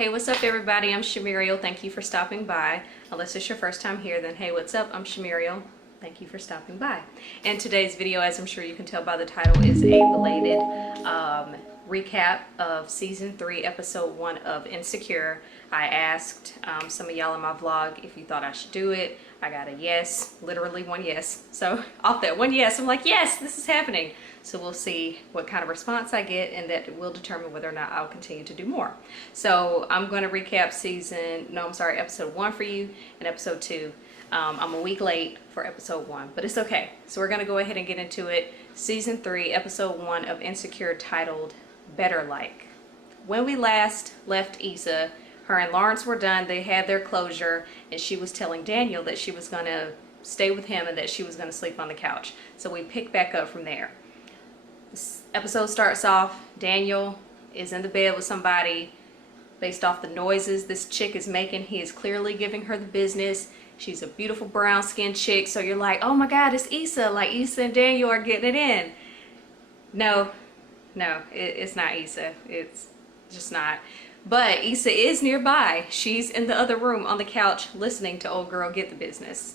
Hey, what's up everybody? I'm Shamiriel. Thank you for stopping by. Unless it's your first time here, then hey, what's up? I'm Shamiriel. Thank you for stopping by. And today's video, as I'm sure you can tell by the title, is a belated recap of season 3, episode 1 of Insecure. I asked some of y'all in my vlog if you thought I should do it. I got a yes, literally one yes. So off that one yes, I'm like, yes, this is happening. So we'll see what kind of response I get, and that will determine whether or not I'll continue to do more. So I'm going to recap episode 1 for you and episode 2. I'm a week late for episode 1, but it's okay. So we're going to go ahead and get into it. Season 3, episode 1 of Insecure, titled Better Like. When we last left Issa, her and Lawrence were done. They had their closure, and she was telling Daniel that she was going to stay with him and that she was going to sleep on the couch. So we pick back up from there. This episode starts off, Daniel is in the bed with somebody. Based off the noises this chick is making, he is clearly giving her the business. She's a beautiful brown skinned chick, so you're like, oh my god, it's Issa. Like, Issa and Daniel are getting it in. No, it's not Issa. It's just not. But Issa is nearby. She's in the other room on the couch listening to old girl get the business.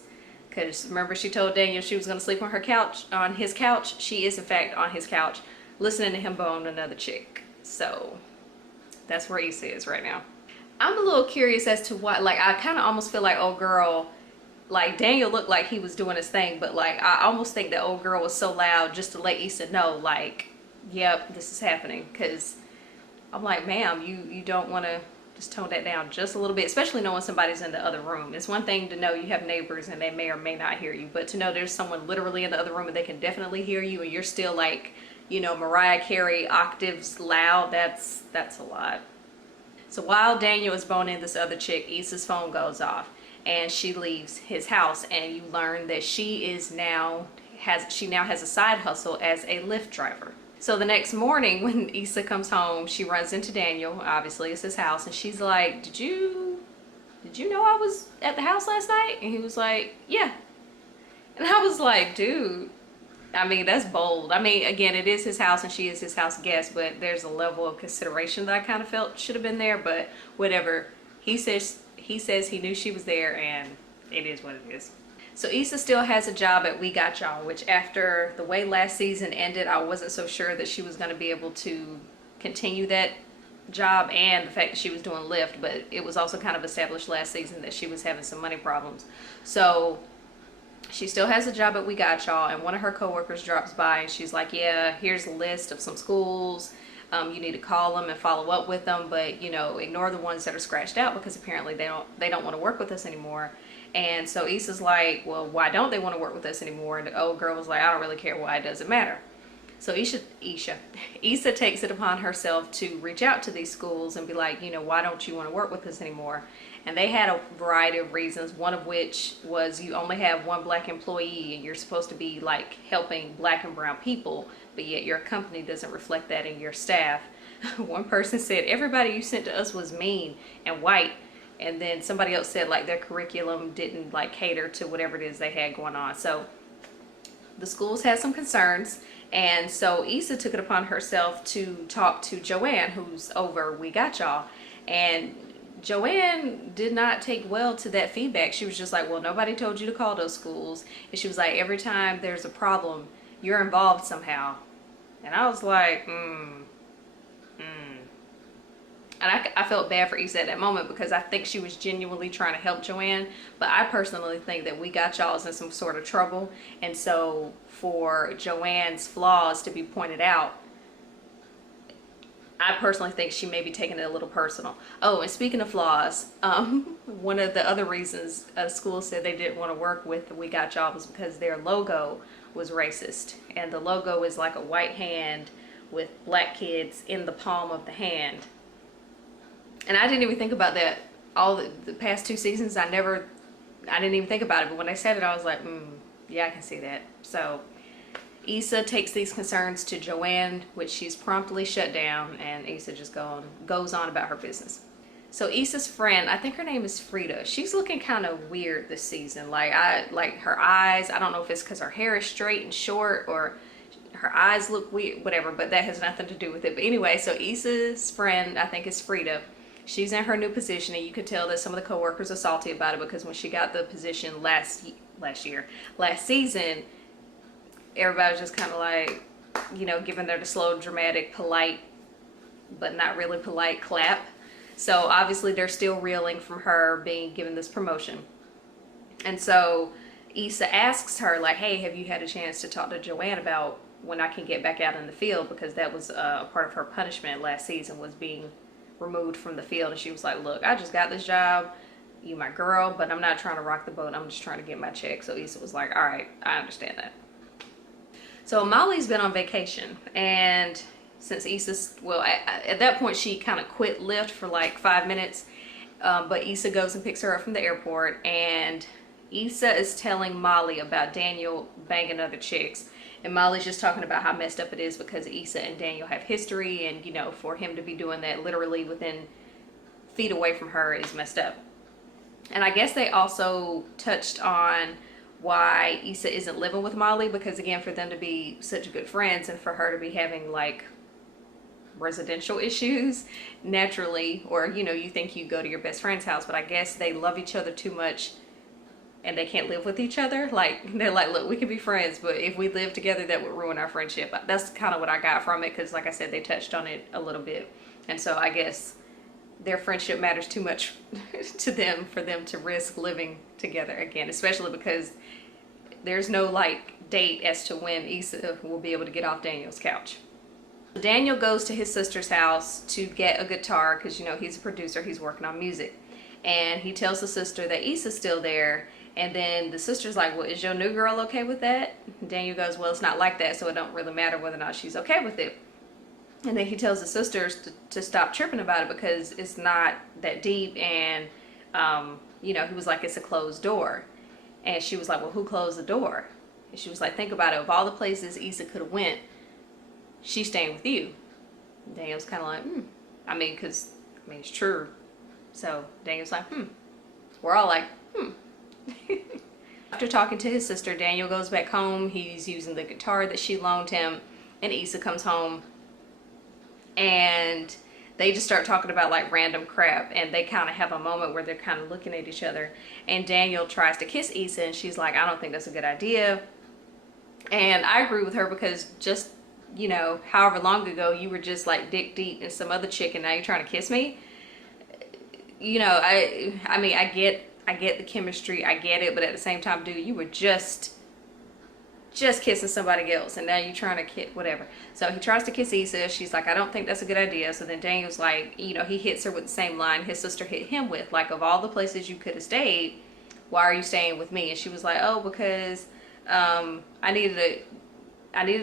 Because remember, she told Daniel she was going to sleep on her couch, on his couch. She is in fact on his couch listening to him bone another chick. So that's where Issa is right now. I'm a little curious as to why. Like, I kind of almost feel like old girl, like Daniel looked like he was doing his thing, but like I almost think that old girl was so loud just to let Issa know, like, yep, this is happening. Because I'm like, ma'am, you don't want to just tone that down just a little bit, especially knowing somebody's in the other room. It's one thing to know you have neighbors and they may or may not hear you, but to know there's someone literally in the other room and they can definitely hear you, and you're still like, you know, Mariah Carey octaves loud, that's a lot. So while Daniel is boning this other chick, Issa's phone goes off and she leaves his house, and you learn that she now has a side hustle as a Lyft driver. So the next morning when Issa comes home, she runs into Daniel. Obviously it's his house, and she's like, did you know I was at the house last night? And he was like, yeah. And I was like, dude, I mean, that's bold. I mean, again, it is his house and she is his house guest, but there's a level of consideration that I kind of felt should have been there, but whatever. He says he knew she was there, and it is what it is. So Issa still has a job at We Got Y'all, which after the way last season ended, I wasn't so sure that she was going to be able to continue that job, and the fact that she was doing Lyft, but it was also kind of established last season that she was having some money problems. So she still has a job at We Got Y'all, and one of her coworkers drops by and she's like, yeah, here's a list of some schools. You need to call them and follow up with them, but you know, ignore the ones that are scratched out because apparently they don't want to work with us anymore. And so Issa's like, well, why don't they want to work with us anymore? And the old girl was like, I don't really care why, it doesn't matter. So Issa takes it upon herself to reach out to these schools and be like, you know, why don't you want to work with us anymore? And they had a variety of reasons, one of which was you only have one black employee and you're supposed to be like helping black and brown people, but yet your company doesn't reflect that in your staff. One person said, everybody you sent to us was mean and white. And then somebody else said like their curriculum didn't like cater to whatever it is they had going on. So the schools had some concerns, and so Issa took it upon herself to talk to Joanne, who's over We Got Y'all. And Joanne did not take well to that feedback. She was just like, well, nobody told you to call those schools. And she was like, every time there's a problem, you're involved somehow. And I was like, And I felt bad for Issa at that moment because I think she was genuinely trying to help Joanne. But I personally think that We Got Y'all is in some sort of trouble. And so for Joanne's flaws to be pointed out, I personally think she may be taking it a little personal. Oh, and speaking of flaws, one of the other reasons a school said they didn't want to work with We Got Y'all was because their logo was racist. And the logo is like a white hand with black kids in the palm of the hand. And I didn't even think about that all the past 2 seasons. I didn't even think about it. But when they said it, I was like, yeah, I can see that. So Issa takes these concerns to Joanne, which she's promptly shut down, and Issa just goes on about her business. So Issa's friend, I think her name is Frida, she's looking kind of weird this season. Like her eyes, I don't know if it's because her hair is straight and short or her eyes look weird, whatever, but that has nothing to do with it. But anyway, so Issa's friend, I think is Frida, She's in her new position, and you could tell that some of the coworkers are salty about it because when she got the position last season, everybody was just kind of like, you know, giving her the slow, dramatic, polite, but not really polite clap. So obviously they're still reeling from her being given this promotion. And so Issa asks her, like, hey, have you had a chance to talk to Joanne about when I can get back out in the field? Because that was a part of her punishment last season, was being removed from the field. And she was like, look, I just got this job. You my girl, but I'm not trying to rock the boat. I'm just trying to get my check. So Issa was like, all right, I understand that. So Molly's been on vacation, and since Issa's, well, at that point she kind of quit Lyft for like 5 minutes, but Issa goes and picks her up from the airport, and Issa is telling Molly about Daniel banging other chicks, and Molly's just talking about how messed up it is because Issa and Daniel have history, and you know, for him to be doing that literally within feet away from her is messed up. And I guess they also touched on why Issa isn't living with Molly, because again, for them to be such good friends and for her to be having like residential issues naturally, or you know, you think you go to your best friend's house, but I guess they love each other too much and they can't live with each other. Like, they're like, look, we can be friends, but if we live together, that would ruin our friendship. That's kind of what I got from it, because like I said, they touched on it a little bit, and so I guess their friendship matters too much to them for them to risk living together again, especially because there's no like date as to when Issa will be able to get off Daniel's couch. Daniel goes to his sister's house to get a guitar because, you know, he's a producer, he's working on music, and he tells the sister that Issa's still there, and then the sister's like, well, is your new girl okay with that? Daniel goes, well, it's not like that, so it don't really matter whether or not she's okay with it. And then he tells the sisters to stop tripping about it because it's not that deep, and you know, he was like, it's a closed door. And she was like, well, who closed the door? And she was like, think about it, of all the places Issa could have went, she's staying with you. And Daniel's kind of like, I mean, because I mean, it's true. So Daniel's like, we're all like, After talking to his sister, Daniel goes back home. He's using the guitar that she loaned him, and Issa comes home, and they just start talking about like random crap, and they kind of have a moment where they're kind of looking at each other, and Daniel tries to kiss Issa, and she's like, I don't think that's a good idea. And I agree with her, because just, you know, however long ago you were just like dick deep in some other chick, and now you're trying to kiss me. You know, I mean, I get the chemistry, I get it, but at the same time, dude, you were just kissing somebody else, and now you're trying to kiss whatever. So he tries to kiss Issa. She's like, I don't think that's a good idea. So then Daniel's like, you know, he hits her with the same line his sister hit him with, like, of all the places you could have stayed, why are you staying with me? And she was like, oh, because I needed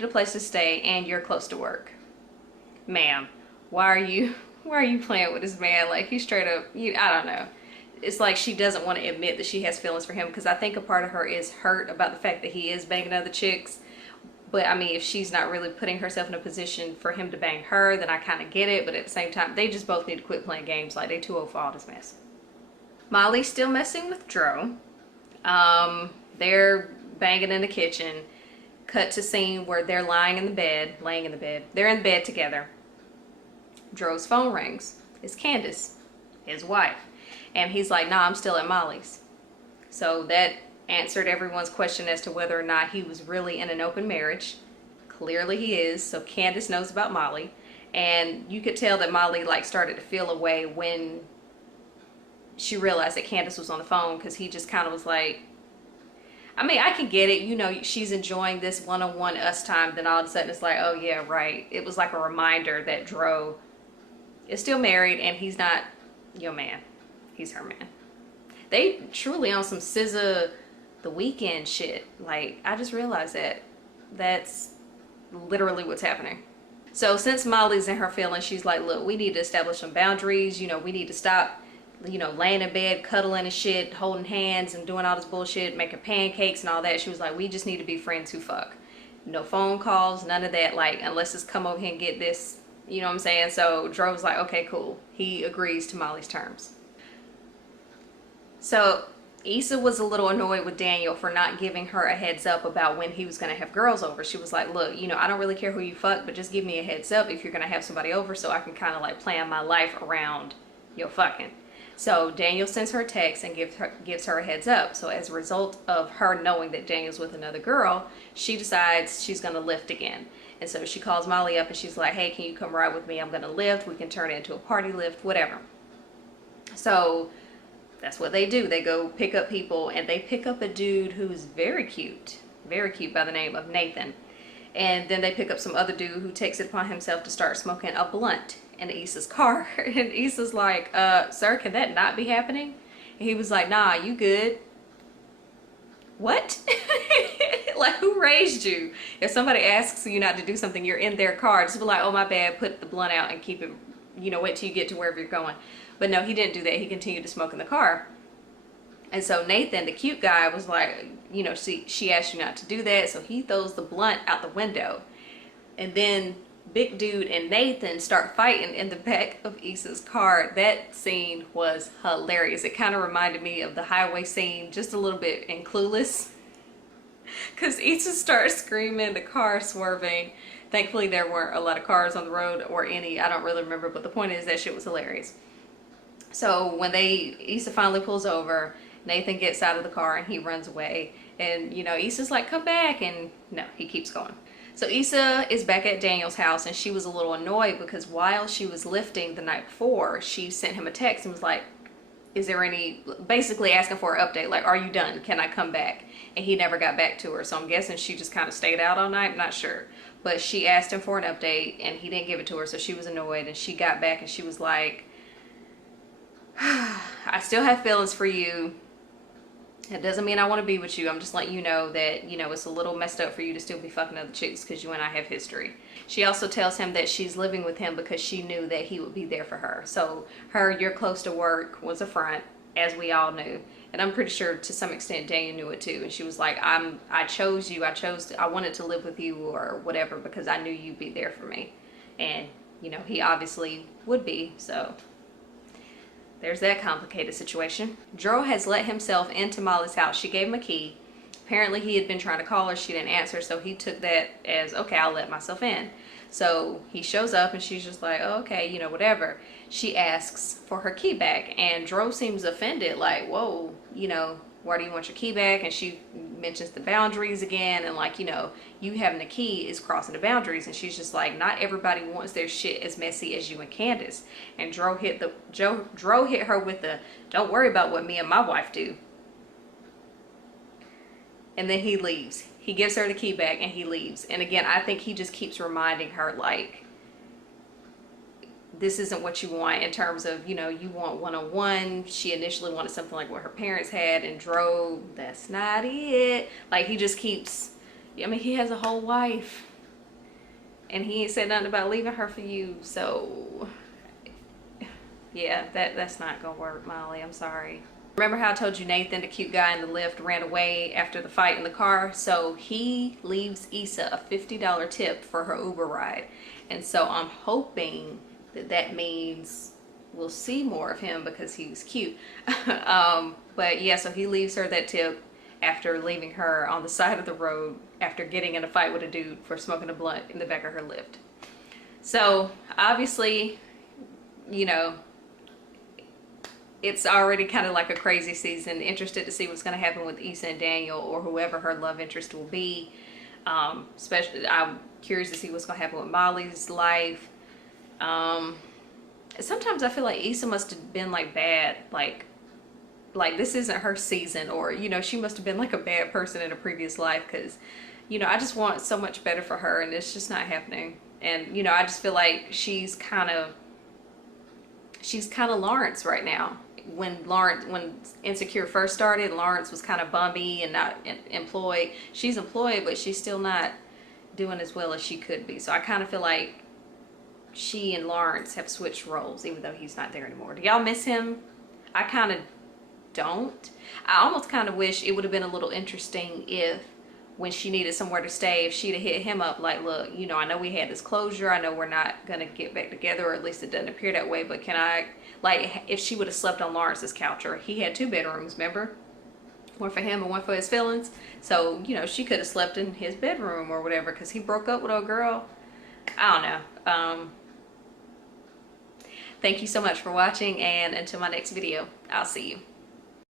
a place to stay, and you're close to work. Ma'am, why are you playing with this man? Like, he's straight up, I don't know. It's like she doesn't want to admit that she has feelings for him, because I think a part of her is hurt about the fact that he is banging other chicks. But I mean, if she's not really putting herself in a position for him to bang her, then I kind of get it. But at the same time, they just both need to quit playing games. Like, they too old for all this mess. Molly's still messing with Dro. They're banging in the kitchen. Cut to scene where they're laying in the bed. They're in bed together. Dro's phone rings. It's Candace, his wife. And he's like, nah, I'm still at Molly's. So that answered everyone's question as to whether or not he was really in an open marriage. Clearly he is. So Candace knows about Molly. And you could tell that Molly like started to feel a way when she realized that Candace was on the phone, because he just kind of was like, I mean, I can get it. You know, she's enjoying this one-on-one us time. Then all of a sudden it's like, oh yeah, right. It was like a reminder that Dro is still married and he's not your man. He's her man. They truly on some SZA The Weeknd shit. Like, I just realized that that's literally what's happening. So since Molly's in her feelings, she's like, look, we need to establish some boundaries. You know, we need to stop, you know, laying in bed, cuddling and shit, holding hands and doing all this bullshit, making pancakes and all that. She was like, we just need to be friends who fuck. No phone calls, none of that. Like, unless it's come over here and get this, you know what I'm saying? So Dro was like, okay, cool. He agrees to Molly's terms. So Issa was a little annoyed with Daniel for not giving her a heads up about when he was going to have girls over. She was like, look, you know, I don't really care who you fuck, but just give me a heads up if you're going to have somebody over, so I can kind of like plan my life around you're fucking. So Daniel sends her a text and gives her a heads up. So as a result of her knowing that Daniel's with another girl, she decides she's gonna lift again. And so she calls Molly up and she's like, hey, can you come ride with me? I'm gonna lift. We can turn it into a party lift, whatever. So that's what they do. They go pick up people, and they pick up a dude who's very cute by the name of Nathan. And then they pick up some other dude who takes it upon himself to start smoking a blunt in Issa's car. And Issa's like, sir, can that not be happening? And he was like, nah, you good. What? Like, who raised you? If somebody asks you not to do something, you're in their car, just be like, oh, my bad, put the blunt out and keep it, you know, wait till you get to wherever you're going. But no, he didn't do that. He continued to smoke in the car. And so Nathan, the cute guy, was like, you know, she asked you not to do that. So he throws the blunt out the window. And then big dude and Nathan start fighting in the back of Issa's car. That scene was hilarious. It kind of reminded me of the highway scene just a little bit in Clueless. Because Issa starts screaming, the car swerving. Thankfully, there weren't a lot of cars on the road, or any. I don't really remember. But the point is, that shit was hilarious. So when Issa finally pulls over, Nathan gets out of the car and he runs away. And, you know, Issa's like, come back. And no, he keeps going. So Issa is back at Daniel's house, and she was a little annoyed because while she was lifting the night before, she sent him a text and was like, is there any, basically asking for an update, like, are you done? Can I come back? And he never got back to her. So I'm guessing she just kind of stayed out all night. I'm not sure. But she asked him for an update and he didn't give it to her. So she was annoyed, and she got back and she was like, I still have feelings for you. It doesn't mean I want to be with you. I'm just letting you know that, you know, it's a little messed up for you to still be fucking other chicks because you and I have history. She also tells him that she's living with him because she knew that he would be there for her. So her "you're close to work" was a front, as we all knew. And I'm pretty sure to some extent Daniel knew it too. And she was like, I chose you. I wanted to live with you or whatever because I knew you'd be there for me. And, you know, he obviously would be, so there's that complicated situation. Dro has let himself into Molly's house. She gave him a key. Apparently he had been trying to call her. She didn't answer, so he took that as, okay, I'll let myself in. So he shows up and she's just like, oh, okay, you know, whatever. She asks for her key back, and Dro seems offended, like, whoa, you know, why do you want your key back? And she mentions the boundaries again, and like, you know, you having a key is crossing the boundaries. And she's just like, not everybody wants their shit as messy as you and Candace. And Dro hit her with the, don't worry about what me and my wife do. And then he leaves. He gives her the key back and he leaves. And again, I think he just keeps reminding her, like, this isn't what you want in terms of, you know, you want one-on-one. She initially wanted something like what her parents had, and Dro, that's not it. Like, he just keeps, I mean, he has a whole wife and he ain't said nothing about leaving her for you. So yeah, that's not gonna work, Molly. I'm sorry. Remember how I told you Nathan, the cute guy in the lift, ran away after the fight in the car? So he leaves Issa a $50 tip for her Uber ride. And so I'm hoping that means we'll see more of him because he was cute. But yeah, so he leaves her that tip after leaving her on the side of the road after getting in a fight with a dude for smoking a blunt in the back of her Lyft. So obviously, you know, it's already kind of like a crazy season. Interested to see what's going to happen with Issa and Daniel, or whoever her love interest will be. Especially, I'm curious to see what's going to happen with Molly's life. Sometimes I feel like Issa must have been like bad, like this isn't her season, or, you know, she must have been like a bad person in a previous life, because, you know, I just want so much better for her and it's just not happening. And, you know, I just feel like she's kind of Lawrence right now. When Insecure first started, Lawrence was kind of bummy and not employed. She's employed, but she's still not doing as well as she could be. So I kind of feel like she and Lawrence have switched roles, even though he's not there anymore. Do y'all miss him? I kind of don't. I almost kind of wish it would have been a little interesting if, when she needed somewhere to stay, if she'd have hit him up like, look, you know, I know we had this closure. I know we're not going to get back together, or at least it doesn't appear that way, but can I, like, if she would have slept on Lawrence's couch, or he had 2 bedrooms, remember? One for him and one for his feelings. So, you know, she could have slept in his bedroom or whatever, because he broke up with a girl. I don't know. Thank you so much for watching, and until my next video, I'll see you.